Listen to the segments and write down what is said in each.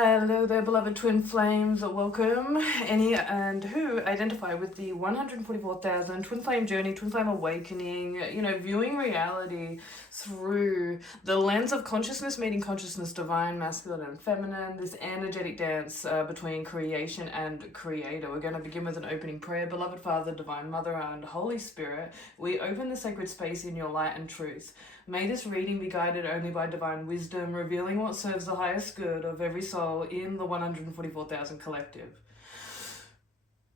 Hello there, beloved twin flames. Welcome. Any and who identify with the 144,000 twin flame journey, twin flame awakening, viewing reality through the lens of consciousness meeting consciousness, divine, masculine, and feminine, this energetic dance between creation and creator. We're going to begin with an opening prayer. Beloved Father, Divine Mother, and Holy Spirit, we open the sacred space in your light and truth. May this reading be guided only by divine wisdom, revealing what serves the highest good of every soul in the 144,000 collective.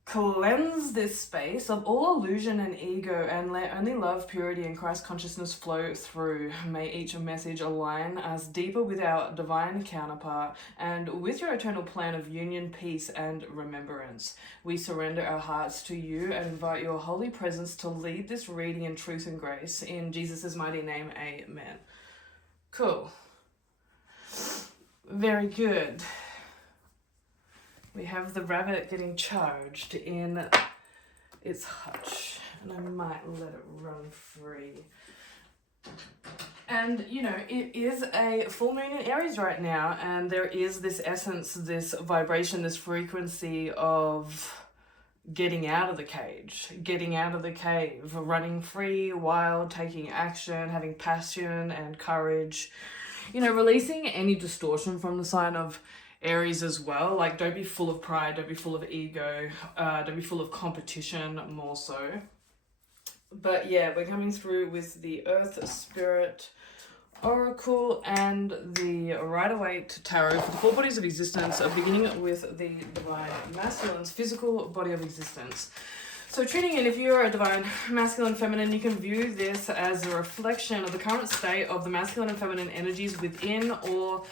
Cleanse this space of all illusion and ego and let only love, purity, and Christ consciousness flow through. May each message align us deeper with our divine counterpart and with your eternal plan of union, peace, and remembrance. We surrender our hearts to you and invite your holy presence to lead this reading in truth and grace. In Jesus' mighty name, amen. Cool. Very good. We have the rabbit getting charged in its hutch, and I might let it run free. And, it is a full moon in Aries right now, and there is this essence, this vibration, this frequency of getting out of the cage, getting out of the cave, running free, wild, taking action, having passion and courage, releasing any distortion from the sign of Aries as well. Like, don't be full of pride, don't be full of ego, don't be full of competition more so. But yeah, we're coming through with the Earth Spirit Oracle and the Rider-Waite Tarot for the four bodies of existence, beginning with the Divine Masculine's physical body of existence. So tuning in, if you're a divine masculine feminine, you can view this as a reflection of the current state of the masculine and feminine energies within or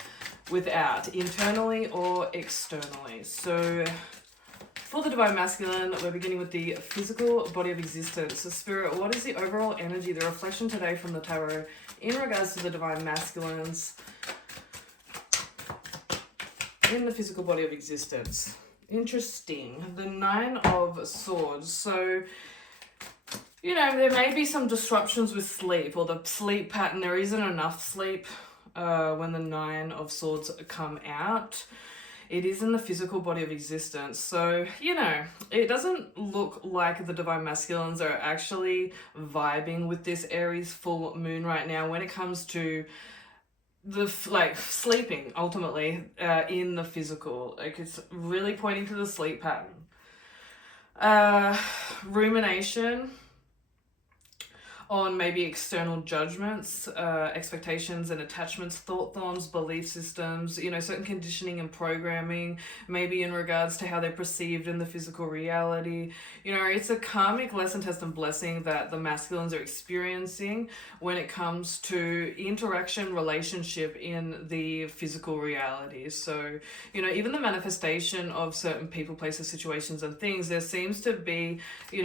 without, internally or externally. So for the divine masculine, we're beginning with the physical body of existence. So Spirit, what is the overall energy, the reflection today from the tarot in regards to the divine masculines in the physical body of existence? Interesting. The Nine of Swords. So, there may be some disruptions with sleep or the sleep pattern. There isn't enough sleep when the Nine of Swords come out. It is in the physical body of existence. So, it doesn't look like the divine masculines are actually vibing with this Aries full moon right now when it comes to the sleeping ultimately in the physical. Like, it's really pointing to the sleep pattern. Rumination on maybe external judgments, expectations and attachments, thought forms, belief systems, certain conditioning and programming, maybe in regards to how they're perceived in the physical reality. It's a karmic lesson, test, and blessing that the masculines are experiencing when it comes to interaction, relationship in the physical reality. So, even the manifestation of certain people, places, situations, and things, there seems to be,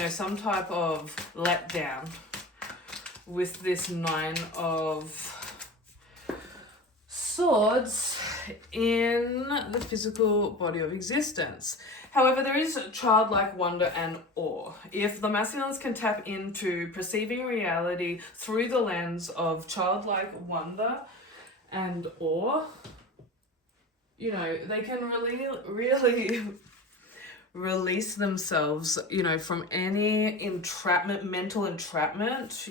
some type of letdown with this Nine of Swords in the physical body of existence. However, there is childlike wonder and awe. If the masculines can tap into perceiving reality through the lens of childlike wonder and awe, they can really release themselves, from any entrapment, mental entrapment,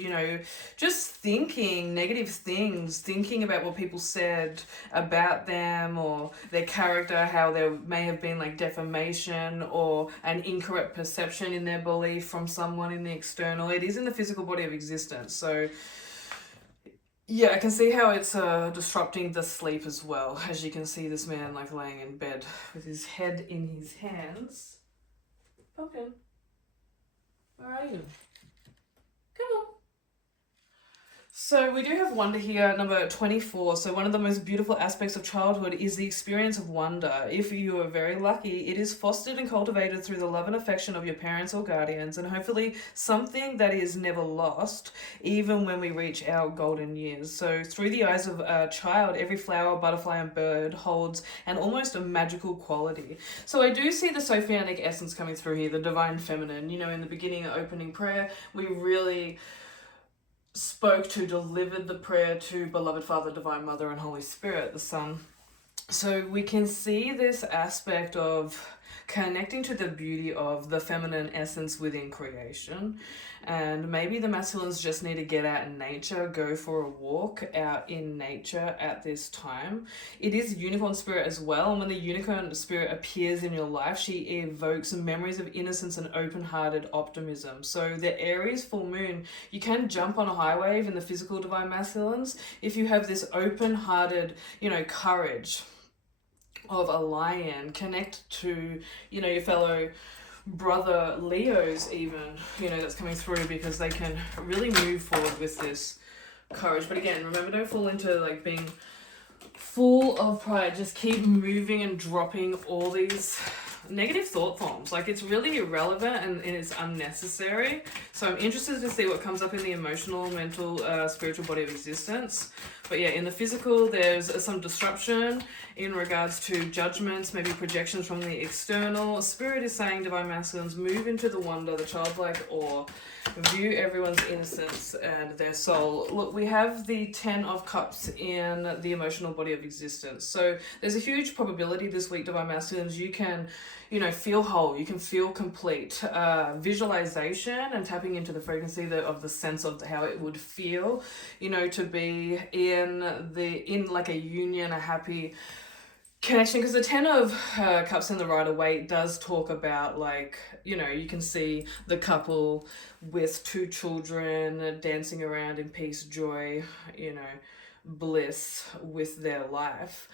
just thinking negative things, thinking about what people said about them or their character, how there may have been like defamation or an incorrect perception in their belief from someone in the external. It is in the physical body of existence. So yeah, I can see how it's disrupting the sleep as well. As you can see, this man laying in bed with his head in his hands. Pumpkin, where are you? Come on. So we do have wonder here, number 24. So one of the most beautiful aspects of childhood is the experience of wonder. If you are very lucky, it is fostered and cultivated through the love and affection of your parents or guardians, and hopefully something that is never lost, even when we reach our golden years. So through the eyes of a child, every flower, butterfly, and bird holds an almost a magical quality. So I do see the Sophianic essence coming through here, the divine feminine. In the beginning, opening prayer, we really spoke to, delivered the prayer to beloved Father, Divine Mother, and Holy Spirit, the Son. So we can see this aspect of connecting to the beauty of the feminine essence within creation. And maybe the masculines just need to get out in nature, go for a walk out in nature at this time. It is unicorn spirit as well. And when the unicorn spirit appears in your life, she evokes memories of innocence and open-hearted optimism. So the Aries full moon, you can jump on a high wave in the physical divine masculines if you have this open-hearted, courage of a lion. Connect to, your fellow brother Leos even, that's coming through, because they can really move forward with this courage. But again, remember, don't fall into like being full of pride. Just keep moving and dropping all these negative thought forms. Like, it's really irrelevant and it's unnecessary. So I'm interested to see what comes up in the emotional, mental, spiritual body of existence. But yeah, in the physical, there's some disruption in regards to judgments, maybe projections from the external. Spirit is saying, divine masculines, move into the wonder, the childlike awe, view everyone's innocence and their soul. Look, we have the 10 of Cups in the emotional body of existence. So there's a huge probability this week, divine masculines, you can, feel whole, you can feel complete. Visualization and tapping into the frequency of the sense of how it would feel, to be in like a union, a happy connection. Because the 10 of Cups in the Rider-Waite does talk about, like, you can see the couple with 2 children dancing around in peace, joy, bliss with their life.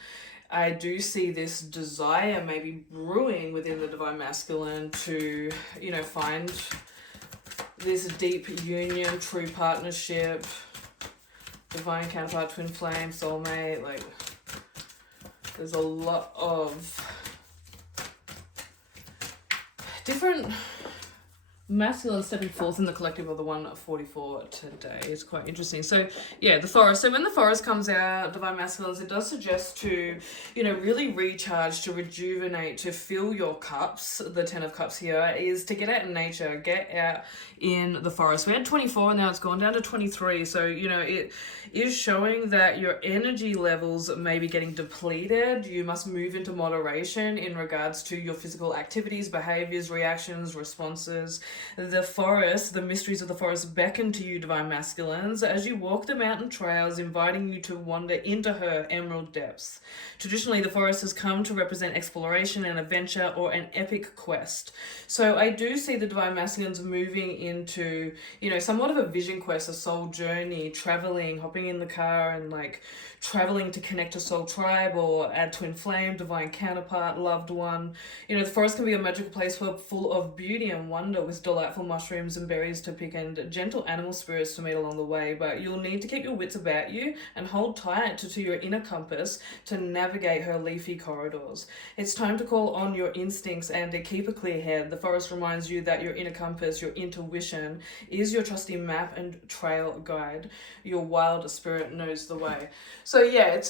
I do see this desire maybe brewing within the divine masculine to, find this deep union, true partnership, divine counterpart, twin flame, soulmate. Like, there's a lot of different masculine stepping forth in the collective of the 144 today. It's quite interesting. So yeah, the forest. So when the forest comes out, divine masculines, it does suggest to, really recharge, to rejuvenate, to fill your cups. The 10 of Cups here is to get out in nature, get out in the forest. We had 24 and now it's gone down to 23. So, it is showing that your energy levels may be getting depleted. You must move into moderation in regards to your physical activities, behaviors, reactions, responses. The forest, the mysteries of the forest beckon to you, divine masculines, as you walk the mountain trails, inviting you to wander into her emerald depths. Traditionally, the forest has come to represent exploration and adventure, or an epic quest. So I do see the divine masculines moving into, somewhat of a vision quest, a soul journey, traveling, hopping in the car and like traveling to connect to soul tribe or add twin flame, divine counterpart, loved one. The forest can be a magical place full of beauty and wonder, with delightful mushrooms and berries to pick and gentle animal spirits to meet along the way. But you'll need to keep your wits about you and hold tight to your inner compass to navigate her leafy corridors. It's time to call on your instincts and to keep a clear head. The forest reminds you that your inner compass, your intuition, is your trusty map and trail guide. Your wild spirit knows the way. So yeah,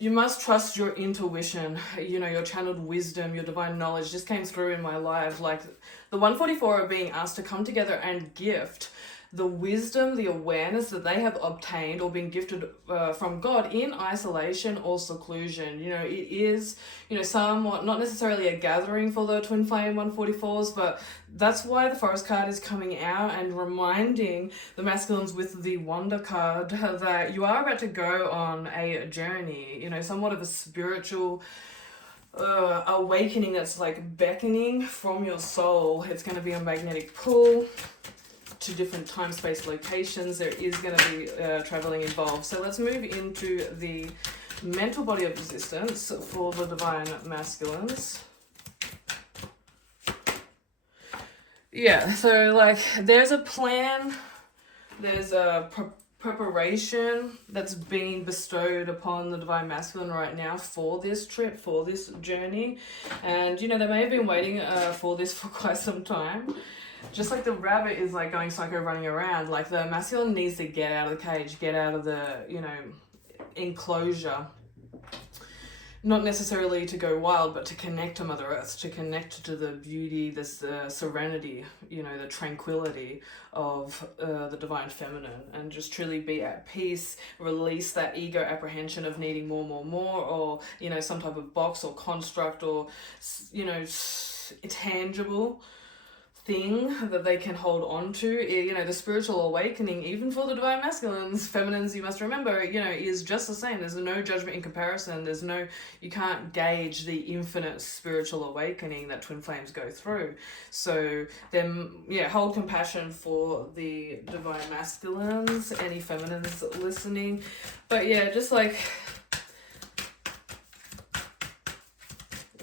you must trust your intuition, your channeled wisdom, your divine knowledge just came through in my life. Like, the 144 are being asked to come together and gift the wisdom, the awareness that they have obtained or been gifted from God in isolation or seclusion. It is, somewhat not necessarily a gathering for the twin flame 144s, but that's why the forest card is coming out and reminding the masculines with the wonder card that you are about to go on a journey, somewhat of a spiritual awakening that's like beckoning from your soul. It's going to be a magnetic pull to different time, space, locations. There is going to be traveling involved. So let's move into the mental body of existence for the divine masculines. Yeah, so like there's a plan, there's a preparation that's being bestowed upon the divine masculine right now for this trip, for this journey. And they may have been waiting for this for quite some time. Just like the rabbit is like going psycho running around, like the masculine needs to get out of the cage, get out of the, enclosure. not necessarily to go wild, but to connect to Mother Earth, to connect to the beauty, this serenity, the tranquility of the divine feminine, and just truly be at peace, release that ego apprehension of needing more, or, some type of box or construct or, tangible thing that they can hold on to. The spiritual awakening, even for the divine masculines, feminines, you must remember, is just the same. There's no judgment in comparison. You can't gauge the infinite spiritual awakening that twin flames go through. So then, hold compassion for the divine masculines, any feminines listening. But just like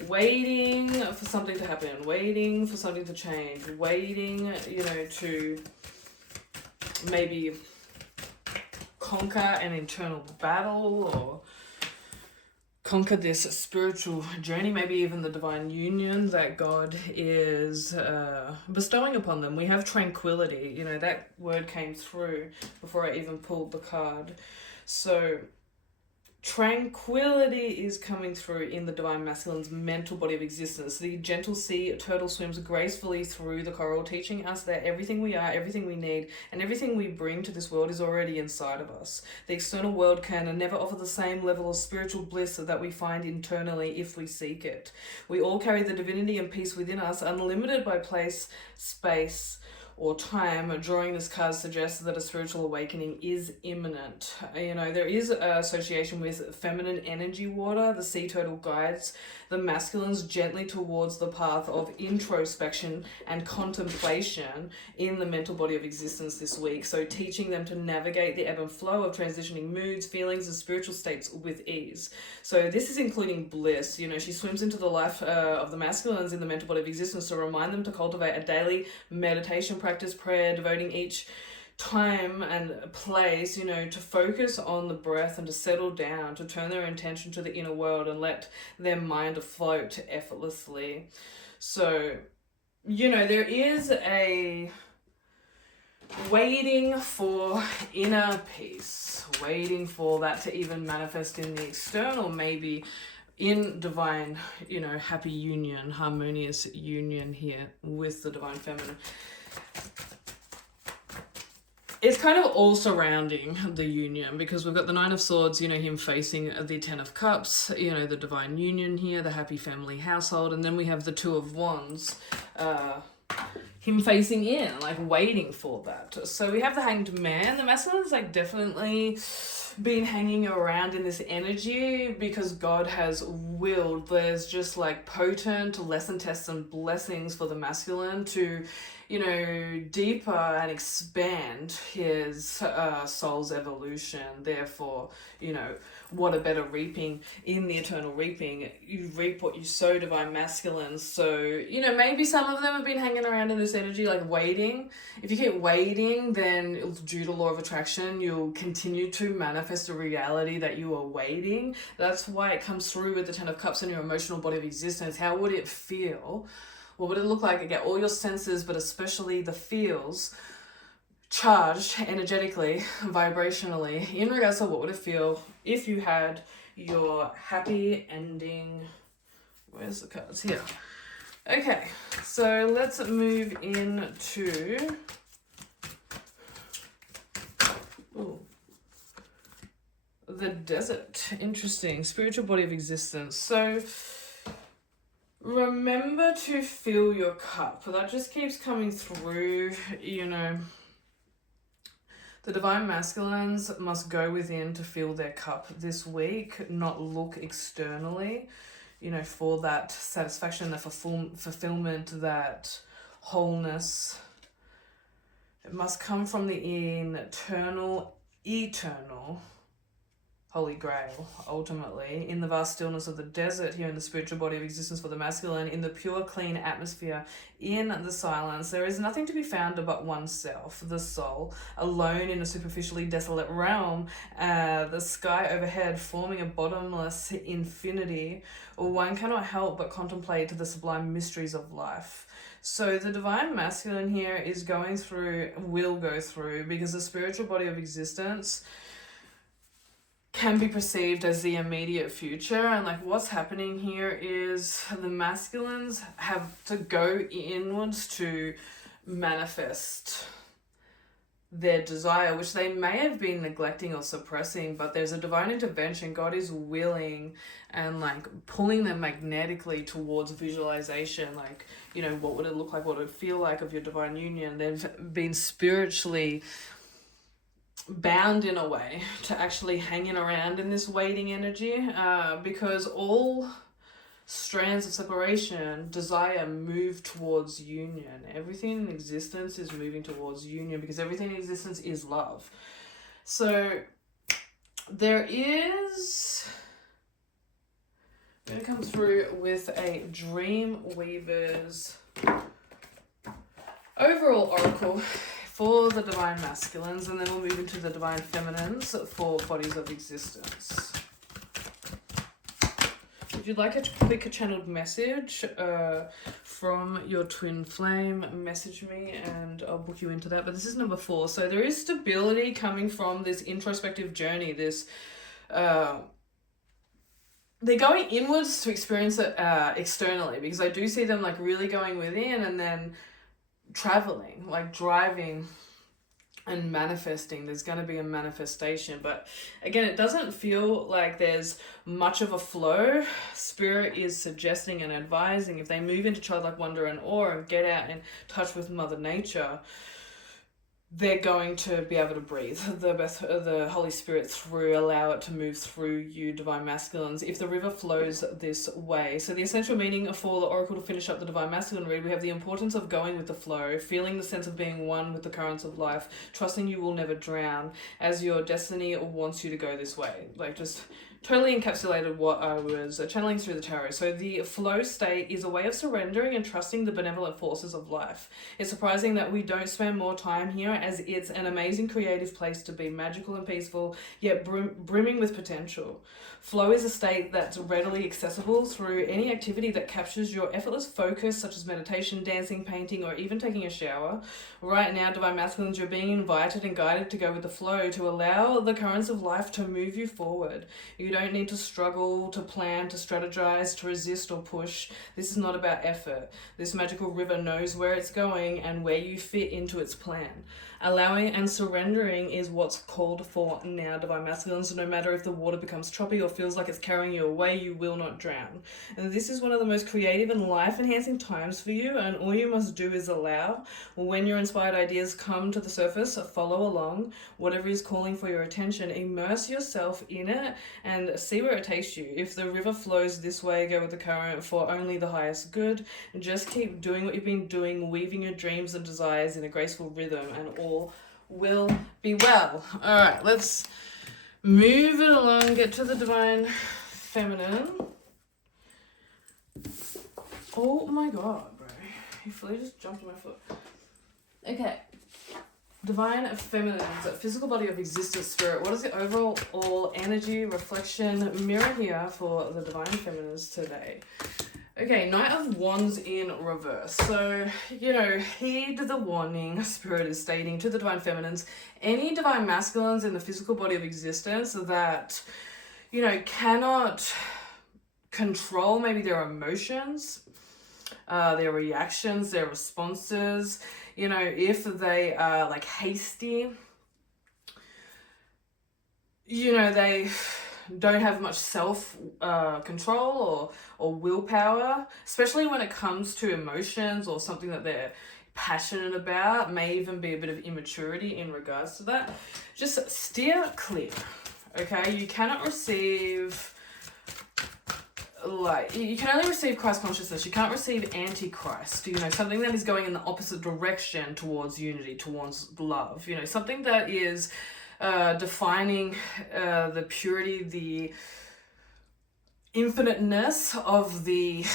waiting for something to happen, waiting for something to change, waiting, to maybe conquer an internal battle or conquer this spiritual journey, maybe even the divine union that God is bestowing upon them. We have tranquility, that word came through before I even pulled the card. So tranquility is coming through in the divine masculine's mental body of existence. The gentle sea turtle swims gracefully through the coral, teaching us that everything we are, everything we need, and everything we bring to this world is already inside of us. The external world can never offer the same level of spiritual bliss that we find internally if we seek it. We all carry the divinity and peace within us, unlimited by place, space, or time. Drawing this card suggests that a spiritual awakening is imminent. There is an association with feminine energy water. The sea turtle guides the masculines gently towards the path of introspection and contemplation in the mental body of existence this week. So teaching them to navigate the ebb and flow of transitioning moods, feelings, and spiritual states with ease. So this is including bliss. She swims into the life of the masculines in the mental body of existence to remind them to cultivate a daily meditation practice, prayer, devoting each time and place, to focus on the breath and to settle down, to turn their intention to the inner world and let their mind float effortlessly. So, there is a waiting for inner peace, waiting for that to even manifest in the external, maybe in divine, happy union, harmonious union here with the divine feminine. It's kind of all surrounding the union, because we've got the Nine of Swords, him facing the Ten of Cups, the divine union here, the happy family household, and then we have the Two of Wands, him facing in, like waiting for that. So we have the Hanged Man. The masculine's definitely been hanging around in this energy because God has willed. There's just potent lesson tests and blessings for the masculine to deeper and expand his soul's evolution. Therefore, what a better reaping in the eternal reaping. You reap what you sow, divine masculine. So, maybe some of them have been hanging around in this energy, waiting. If you keep waiting, then due to law of attraction, you'll continue to manifest a reality that you are waiting. That's why it comes through with the Ten of Cups in your emotional body of existence. How would it feel? What would it look like? Get all your senses, but especially the feels, charged energetically, vibrationally, in regards to what would it feel if you had your happy ending. Where's the cards? Here. Okay, so let's move into the desert. Interesting. Spiritual body of existence. So remember to fill your cup. That just keeps coming through, The divine masculines must go within to fill their cup this week, not look externally, for that satisfaction, that fulfillment, that wholeness. It must come from the eternal Holy Grail, ultimately, in the vast stillness of the desert, here in the spiritual body of existence for the masculine, in the pure, clean atmosphere, in the silence. There is nothing to be found but oneself, the soul, alone in a superficially desolate realm, the sky overhead forming a bottomless infinity. One cannot help but contemplate the sublime mysteries of life. So the divine masculine here is will go through, because the spiritual body of existence can be perceived as the immediate future. And like what's happening here is the masculines have to go inwards to manifest their desire, which they may have been neglecting or suppressing, but there's a divine intervention. God is willing and like pulling them magnetically towards visualization. Like, you know, what would it look like? What would it feel like of your divine union? They've been spiritually bound in a way to actually hanging around in this waiting energy, because all strands of separation, desire, move towards union. Everything in existence is moving towards union because everything in existence is love. So there is, I'm going to come through with a Dream Weavers overall oracle for the divine masculines, and then we'll move into the divine feminines for bodies of existence. If you'd like a quick channeled message from your twin flame, message me and I'll book you into that. But this is number 4. So there is stability coming from this introspective journey. This they're going inwards to experience it externally, because I do see them like really going within and then traveling, like driving and manifesting. There's going to be a manifestation, but again, it doesn't feel like there's much of a flow. Spirit is suggesting and advising, if they move into childlike wonder and awe and get out and touch with Mother Nature, they're going to be able to breathe the Holy Spirit through, allow it to move through you, divine masculines, if the river flows this way. So the essential meaning for the oracle, to finish up the divine masculine read, we have the importance of going with the flow, feeling the sense of being one with the currents of life, trusting you will never drown, as your destiny wants you to go this way. Like, just totally encapsulated what I was channeling through the tarot. So the flow state is a way of surrendering and trusting the benevolent forces of life. It's surprising that we don't spend more time here, as it's an amazing creative place to be, magical and peaceful, yet brimming with potential. Flow is a state that's readily accessible through any activity that captures your effortless focus, such as meditation, dancing, painting, or even taking a shower. Right now, divine masculines, you're being invited and guided to go with the flow, to allow the currents of life to move you forward. You don't need to struggle, to plan, to strategize, to resist or push. This is not about effort. This magical river knows where it's going and where you fit into its plan. Allowing and surrendering is what's called for now, divine masculines. So no matter if the water becomes choppy or feels like it's carrying you away, you will not drown. And this is one of the most creative and life-enhancing times for you, and all you must do is allow. When your inspired ideas come to the surface, follow along. Whatever is calling for your attention, immerse yourself in it and see where it takes you. If the river flows this way, go with the current for only the highest good. Just keep doing what you've been doing, weaving your dreams and desires in a graceful rhythm, and all will be well. All right, let's move it along, get to the divine feminine. Oh my god, bro. You fully just jumped on my foot. Okay. Divine feminines, physical body of existence, spirit. What is the overall energy, reflection, mirror here for the divine feminines today? Okay, Knight of Wands in reverse. So, you know, heed the warning. Spirit is stating to the divine feminines, any divine masculines in the physical body of existence that, you know, cannot control maybe their emotions, their reactions, their responses, you know, if they are like hasty, you know, they don't have much self control or willpower, especially when it comes to emotions or something that they're passionate about. May even be a bit of immaturity in regards to that. Just steer clear, okay? You cannot receive, like, you can only receive Christ consciousness. You can't receive antichrist, you know, something that is going in the opposite direction towards unity, towards love, you know, something that is defining the purity, the infiniteness of the,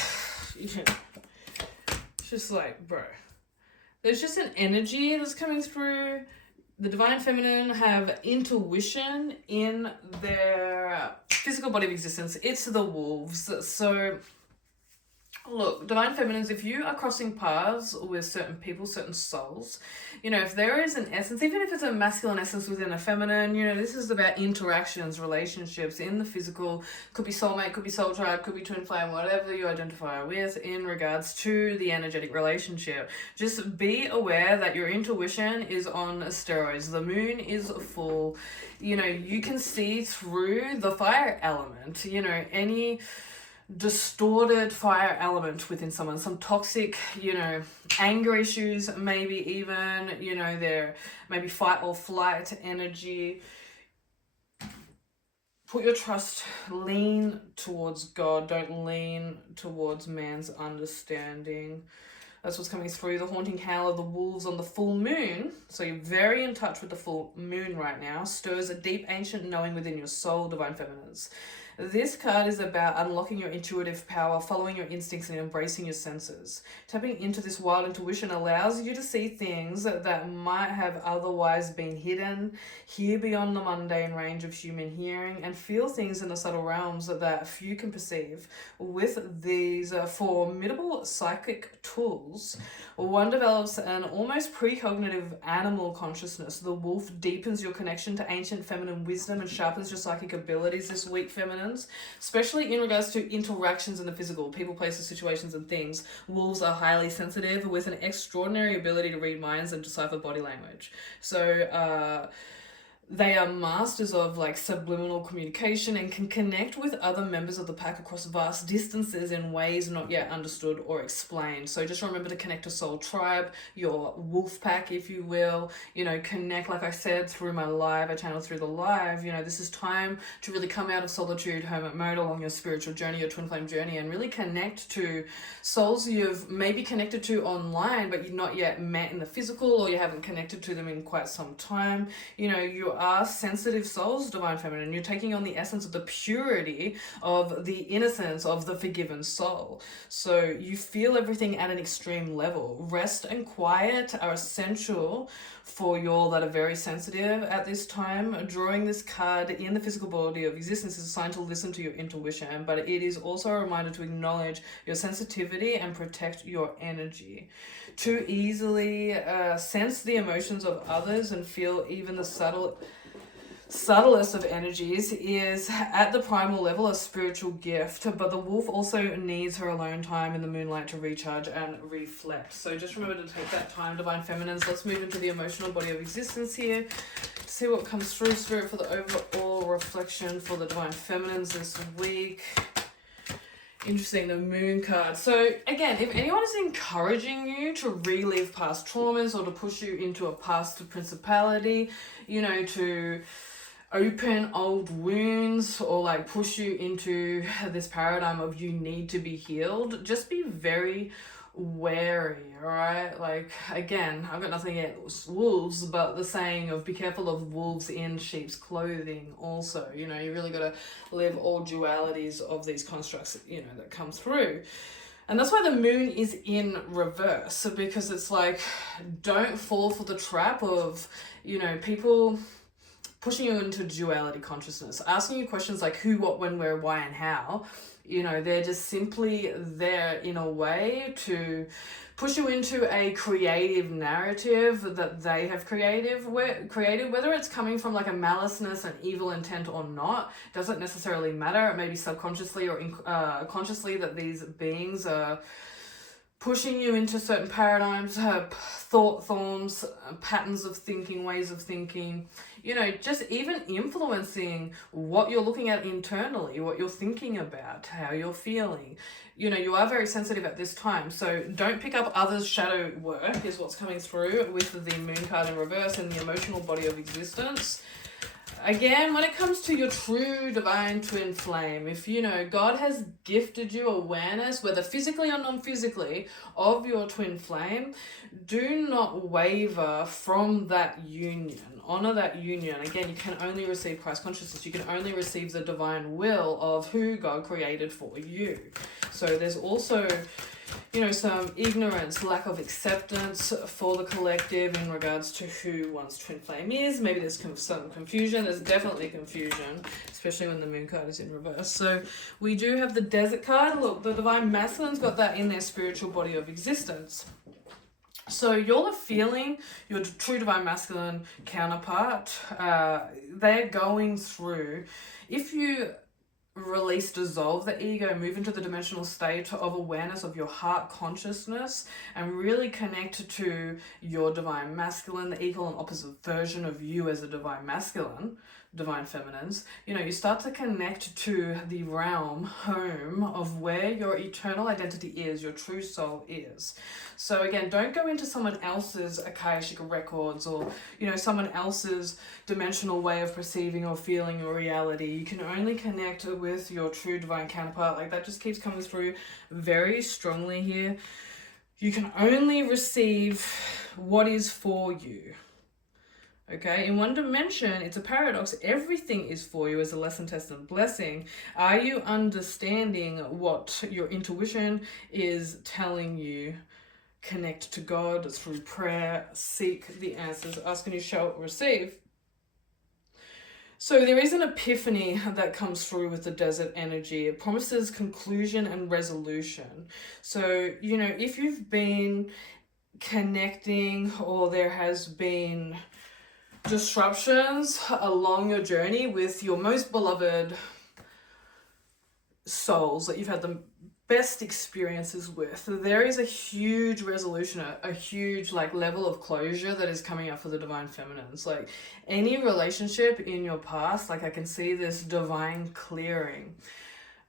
you know, it's just like, bro, there's just an energy that's coming through. The divine feminine have intuition in their physical body of existence. It's the wolves. So Look, Divine Feminines, if you are crossing paths with certain people, certain souls, you know, if there is an essence, even if it's a masculine essence within a feminine, you know, this is about interactions, relationships in the physical, could be soulmate, could be soul tribe, could be twin flame, whatever you identify with in regards to the energetic relationship. Just be aware that your intuition is on steroids. The moon is full. You know, you can see through the fire element, you know, any distorted fire element within someone, some toxic, you know, anger issues, maybe even, you know, their maybe fight or flight energy. Put your trust, lean towards God, don't lean towards man's understanding. That's what's coming through. The haunting howl of the wolves on the full moon, so you're very in touch with the full moon right now, stirs a deep ancient knowing within your soul, Divine Feminines. This card is about unlocking your intuitive power, following your instincts, and embracing your senses. Tapping into this wild intuition allows you to see things that might have otherwise been hidden, hear beyond the mundane range of human hearing, and feel things in the subtle realms that few can perceive. With these formidable psychic tools, one develops an almost precognitive animal consciousness. The wolf deepens your connection to ancient feminine wisdom and sharpens your psychic abilities this week, feminines, especially in regards to interactions in the physical, people, places, situations, and things. Wolves are highly sensitive with an extraordinary ability to read minds and decipher body language. So, they are masters of like subliminal communication and can connect with other members of the pack across vast distances in ways not yet understood or explained. So just remember to connect to soul tribe, your wolf pack, if you will. You know, connect, like I said, through my live, I channeled through the live. You know, this is time to really come out of solitude, hermit mode along your spiritual journey, your twin flame journey, and really connect to souls you've maybe connected to online, but you've not yet met in the physical, or you haven't connected to them in quite some time. You know, you are sensitive souls, Divine Feminine. You're taking on the essence of the purity of the innocence of the forgiven soul. So you feel everything at an extreme level. Rest and quiet are essential for y'all that are very sensitive at this time. Drawing this card in the physical body of existence is a sign to listen to your intuition, but it is also a reminder to acknowledge your sensitivity and protect your energy. To easily sense the emotions of others and feel even the subtlest of energies is at the primal level a spiritual gift, but the wolf also needs her alone time in the moonlight to recharge and reflect. So just remember to take that time, Divine Feminines. Let's move into the emotional body of existence here, see what comes through, Spirit, for the overall reflection for the Divine Feminines this week. Interesting, the moon card. So again, if anyone is encouraging you to relive past traumas or to push you into a past principality, you know, to open old wounds or like push you into this paradigm of you need to be healed, just be very wary, all right? Like, again, I've got nothing against wolves, but the saying of be careful of wolves in sheep's clothing also, you know, you really got to live all dualities of these constructs, you know, that come through. And that's why the moon is in reverse, because it's like, don't fall for the trap of, you know, people pushing you into duality consciousness, asking you questions like who, what, when, where, why, and how. You know, they're just simply there in a way to push you into a creative narrative that they have created, whether it's coming from like a maliceness and evil intent or not, doesn't necessarily matter. It may be subconsciously or consciously that these beings are pushing you into certain paradigms, thought forms, patterns of thinking, ways of thinking, you know, just even influencing what you're looking at internally, what you're thinking about, how you're feeling. You know, you are very sensitive at this time, so don't pick up others' shadow work is what's coming through with the moon card in reverse and the emotional body of existence. Again, when it comes to your true divine twin flame, if you know God has gifted you awareness, whether physically or non-physically, of your twin flame, do not waver from that union. Honor that union. Again, you can only receive Christ consciousness. You can only receive the divine will of who God created for you. So there's also, you know, some ignorance, lack of acceptance for the collective in regards to who one's twin flame is. Maybe there's some confusion. There's definitely confusion. especially when the moon card is in reverse. So we do have the Desert card. Look, the Divine Masculine's got that in their spiritual body of existence. So you're feeling your true Divine Masculine counterpart. They're going through, if you release, dissolve the ego, move into the dimensional state of awareness of your heart consciousness and really connect to your Divine Masculine, the equal and opposite version of you as a Divine Masculine, Divine Feminines, you start to connect to the realm, home of where your eternal identity is, your true soul is. So again, don't go into someone else's Akashic records or, someone else's dimensional way of perceiving or feeling your reality. You can only connect with your true divine counterpart. Like, that just keeps coming through very strongly here. You can only receive what is for you. Okay, in one dimension, it's a paradox. Everything is for you as a lesson, test, and blessing. Are you understanding what your intuition is telling you? Connect to God through prayer, seek the answers, ask and you shall receive. So there is an epiphany that comes through with the desert energy. It promises conclusion and resolution. So, if you've been connecting or there has been disruptions along your journey with your most beloved souls that you've had the best experiences with, there is a huge resolution, a huge level of closure that is coming up for the Divine Feminines. Like, any relationship in your past, I can see this divine clearing.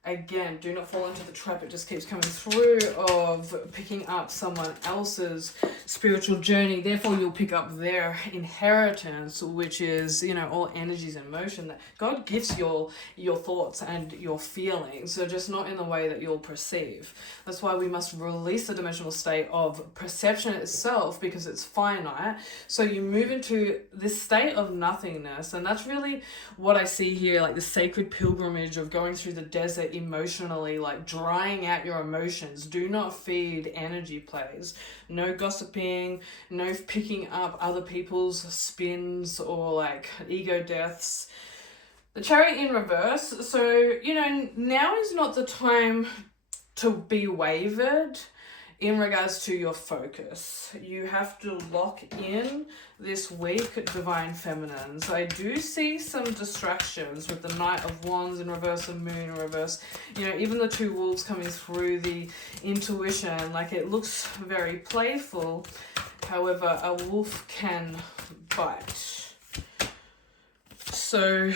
Again, do not fall into the trap. It just keeps coming through of picking up someone else's spiritual journey. Therefore, you'll pick up their inheritance, which is, all energies in motion that God gives your thoughts and your feelings. So just not in the way that you'll perceive. That's why we must release the dimensional state of perception itself, because it's finite. So you move into this state of nothingness. And that's really what I see here, the sacred pilgrimage of going through the desert emotionally, drying out your emotions. Do not feed energy plays. No gossiping, no picking up other people's spins or ego deaths. The Chariot in reverse. So, now is not the time to be wavered in regards to your focus. You have to lock in this week, Divine Feminines. I do see some distractions with the Knight of Wands in reverse and Moon in reverse. Even the two wolves coming through, the intuition, it looks very playful. However, a wolf can bite. So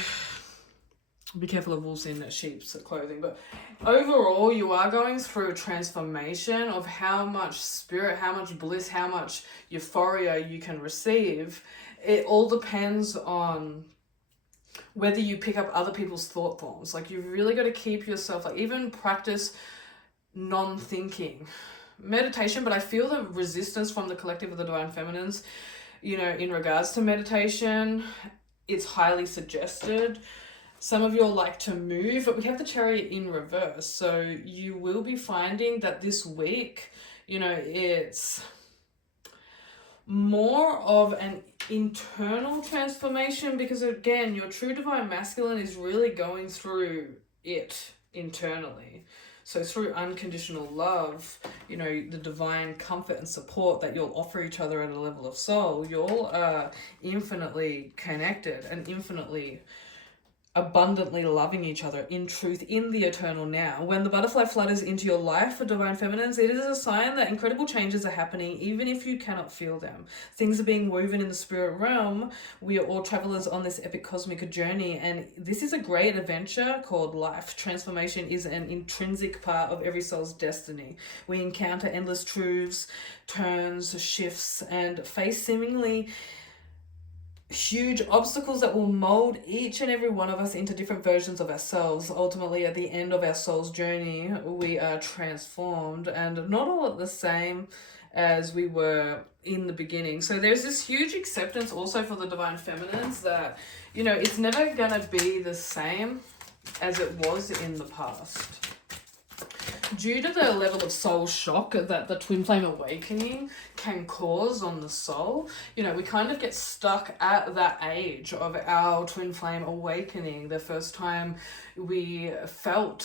be careful of wolves in sheep's clothing. But overall, you are going through a transformation of how much spirit, how much bliss, how much euphoria you can receive. It all depends on whether you pick up other people's thought forms. You've really got to keep yourself, even practice non-thinking. Meditation, but I feel the resistance from the collective of the Divine Feminines, in regards to meditation. It's highly suggested. Some of you like to move, but we have the Chariot in reverse. So you will be finding that this week, it's more of an internal transformation, because again, your true Divine Masculine is really going through it internally. So through unconditional love, the divine comfort and support that you'll offer each other at a level of soul, you all are infinitely connected and infinitely abundantly loving each other in truth, in the eternal now. When the butterfly flutters into your life for Divine Feminines, it is a sign that incredible changes are happening, even if you cannot feel them. Things are being woven in the spirit realm. We are all travelers on this epic cosmic journey, and this is a great adventure called life. Transformation is an intrinsic part of every soul's destiny. We encounter endless truths, turns, shifts, and face seemingly huge obstacles that will mold each and every one of us into different versions of ourselves. Ultimately, at the end of our soul's journey, we are transformed and not all the same as we were in the beginning. So there's this huge acceptance also for the Divine Feminines that, it's never gonna be the same as it was in the past. Due to the level of soul shock that the twin flame awakening can cause on the soul. You know, we kind of get stuck at that age of our twin flame awakening, the first time we felt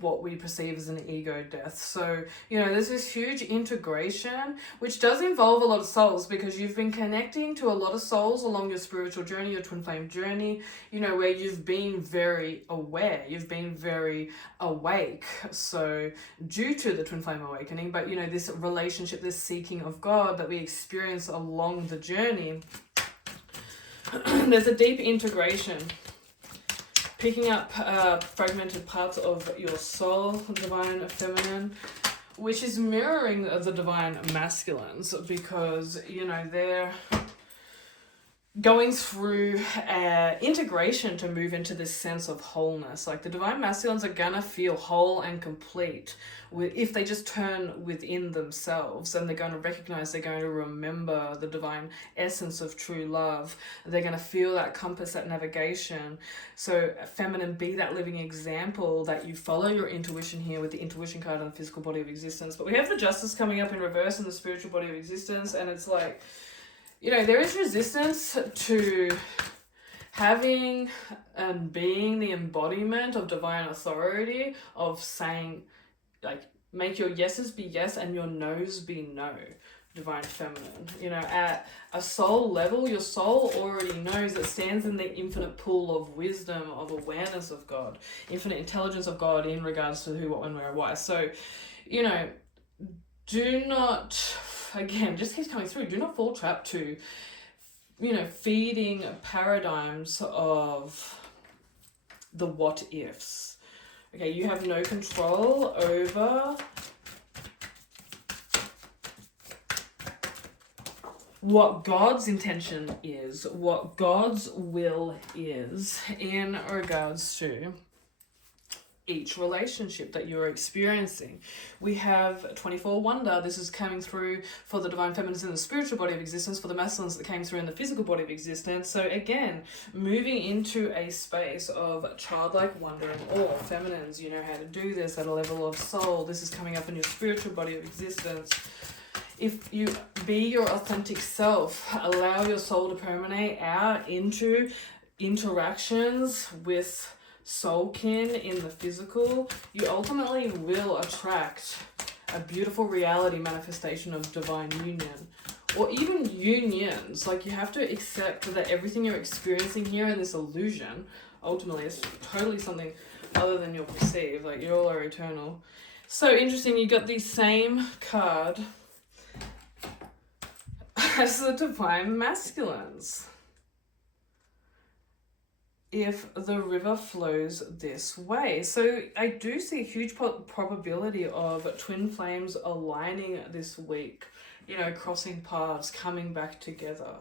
what we perceive as an ego death. So, you know, there's this huge integration, which does involve a lot of souls, because you've been connecting to a lot of souls along your spiritual journey, your twin flame journey, you know, where you've been very aware, you've been very awake. So due to the twin flame awakening, but you know, this relationship, this seeking of God that we experience along the journey, there's a deep integration, picking up fragmented parts of your soul, divine feminine, which is mirroring the divine masculines, because you know, they're going through integration to move into this sense of wholeness. Like the divine masculines are gonna feel whole and complete if they just turn within themselves, and they're going to recognize, they're going to remember the divine essence of true love. They're going to feel that compass, that navigation. So feminine, be that living example that you follow your intuition here with the intuition card and the physical body of existence. But we have the justice coming up in reverse in the spiritual body of existence, and it's like, you know, there is resistance to having and being the embodiment of divine authority, of saying, like, make your yeses be yes and your no's be no, divine feminine. You know, at a soul level, your soul already knows, it stands in the infinite pool of wisdom, of awareness of God, infinite intelligence of God in regards to who, what, when, where, why. So, you know, do not, again, just keeps coming through, do not fall trap to, you know, feeding paradigms of the what ifs. Okay, you have no control over what God's intention is, what God's will is in regards to each relationship that you're experiencing. We have 24 wonder. This is coming through for the divine feminines in the spiritual body of existence, for the masculines that came through in the physical body of existence. So again, moving into a space of childlike wonder and awe. Feminines, you know how to do this at a level of soul. This is coming up in your spiritual body of existence. If you be your authentic self, allow your soul to permeate out into interactions with soulkin in the physical, you ultimately will attract a beautiful reality manifestation of divine union, or even unions. Like, you have to accept that everything you're experiencing here in this illusion ultimately is totally something other than you'll perceive. Like, you all are eternal. So interesting, you got the same card as the divine masculines. If the river flows this way. So I do see a huge probability of twin flames aligning this week, you know, crossing paths, coming back together,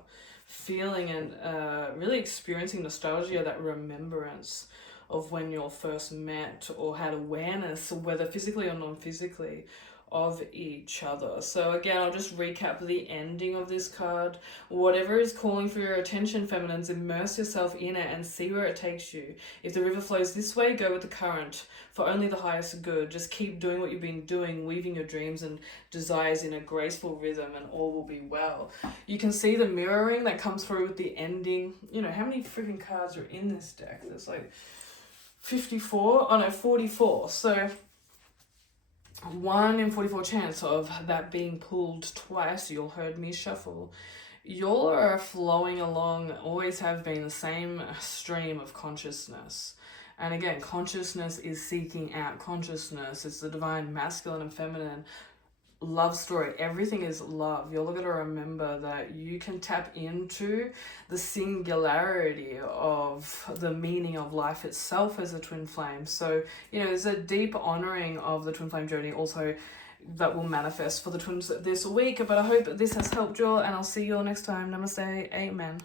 feeling and really experiencing nostalgia, that remembrance of when you first met or had awareness, whether physically or non-physically, of each other. So again, I'll just recap the ending of this card. Whatever is calling for your attention, feminines, immerse yourself in it and see where it takes you. If the river flows this way, go with the current, for only the highest good. Just keep doing what you've been doing, weaving your dreams and desires in a graceful rhythm, and all will be well. You can see the mirroring that comes through with the ending. You know, how many freaking cards are in this deck? There's like 54, oh no, 44. So 1 in 44 chance of that being pulled twice. You'll heard me shuffle. Y'all are flowing along, always have been, the same stream of consciousness. And again, consciousness is seeking out consciousness. It's the divine masculine and feminine love story. Everything is love. You're going to remember that you can tap into the singularity of the meaning of life itself as a twin flame. So, you know, there's a deep honoring of the twin flame journey also that will manifest for the twins this week. But I hope this has helped you all, and I'll see you all next time. Namaste. Amen.